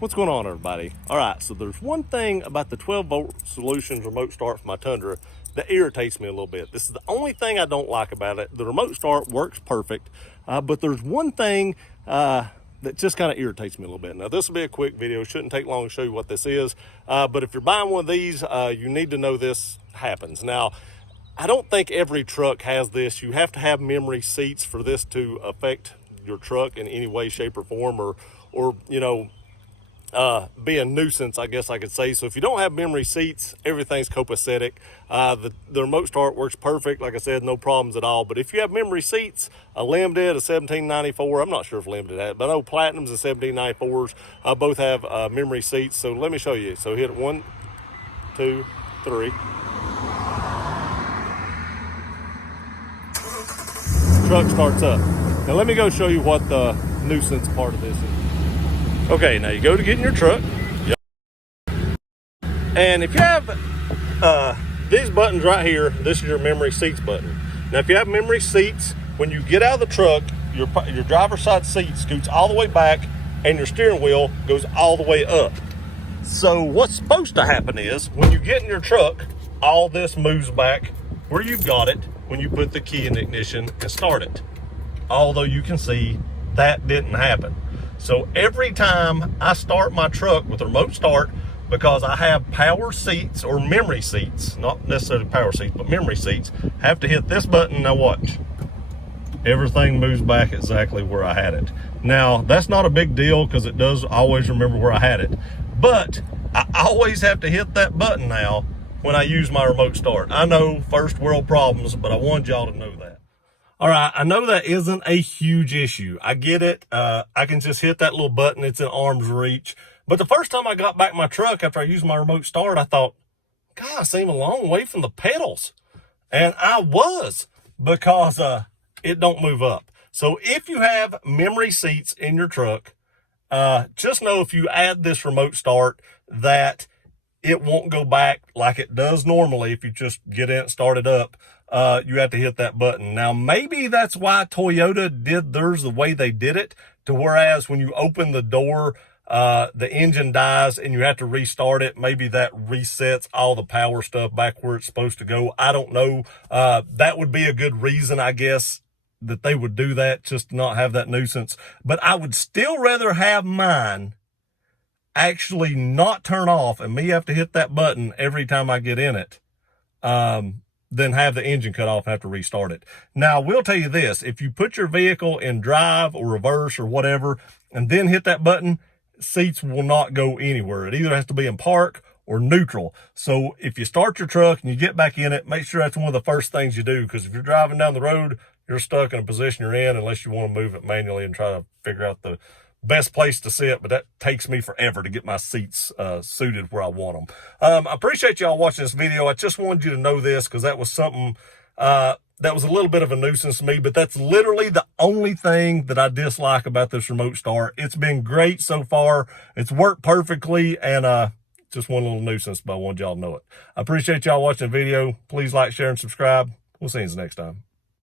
What's going on, everybody? All right, so there's one thing about the 12-volt solutions remote start for my Tundra that irritates me a little bit. This is the only thing I don't like about it. The remote start works perfect, but there's one thing that just kind of irritates me a little bit. Now, this will be a quick video. Shouldn't take long to show you what this is, but if you're buying one of these, you need to know this happens. Now, I don't think every truck has this. You have to have memory seats for this to affect your truck in any way, shape, or form, or you know, be a nuisance, I guess I could say. So if you don't have memory seats, everything's copacetic. The remote start works perfect. Like I said, no problems at all. But if you have memory seats, a limited, a 1794, I'm not sure if limited had, but I know Platinums and 1794s both have memory seats. So let me show you. So hit 1, 2, 3. Truck starts up. Now let me go show you what the nuisance part of this is. Okay, now you go to get in your truck. Yep. And if you have these buttons right here, this is your memory seats button. Now if you have memory seats, when you get out of the truck, your driver's side seat scoots all the way back and your steering wheel goes all the way up. So what's supposed to happen is when you get in your truck, all this moves back where you've got it when you put the key in the ignition and start it. Although you can see that didn't happen. So every time I start my truck with a remote start, because I have power seats or memory seats, not necessarily power seats, but memory seats, have to hit this button. Now watch. Everything moves back exactly where I had it. Now, that's not a big deal because it does always remember where I had it. But I always have to hit that button now when I use my remote start. I know, first world problems, but I wanted y'all to know that. All right, I know that isn't a huge issue. I get it. I can just hit that little button. It's in arm's reach. But the first time I got back in my truck after I used my remote start, I thought, God, I seem a long way from the pedals. And I was, because it don't move up. So if you have memory seats in your truck, just know if you add this remote start that it won't go back like it does normally if you just get in and start it up. You have to hit that button. Now, maybe that's why Toyota did theirs the way they did it, to whereas when you open the door, the engine dies and you have to restart it. Maybe that resets all the power stuff back where it's supposed to go. I don't know. That would be a good reason, I guess, that they would do that, just to not have that nuisance. But I would still rather have mine actually not turn off and me have to hit that button every time I get in it, than have the engine cut off and have to restart it. Now, we'll tell you this, if you put your vehicle in drive or reverse or whatever, and then hit that button, seats will not go anywhere. It either has to be in park or neutral. So if you start your truck and you get back in it, make sure that's one of the first things you do, because if you're driving down the road, you're stuck in a position you're in unless you want to move it manually and try to figure out the best place to sit, but that takes me forever to get my seats suited where I want them. I appreciate y'all watching this video. I just wanted you to know this because that was something that was a little bit of a nuisance to me, but that's literally the only thing that I dislike about this remote start. It's been great so far. It's worked perfectly, and just one little nuisance, but I wanted y'all to know it. I appreciate y'all watching the video. Please like, share, and subscribe. We'll see you next time.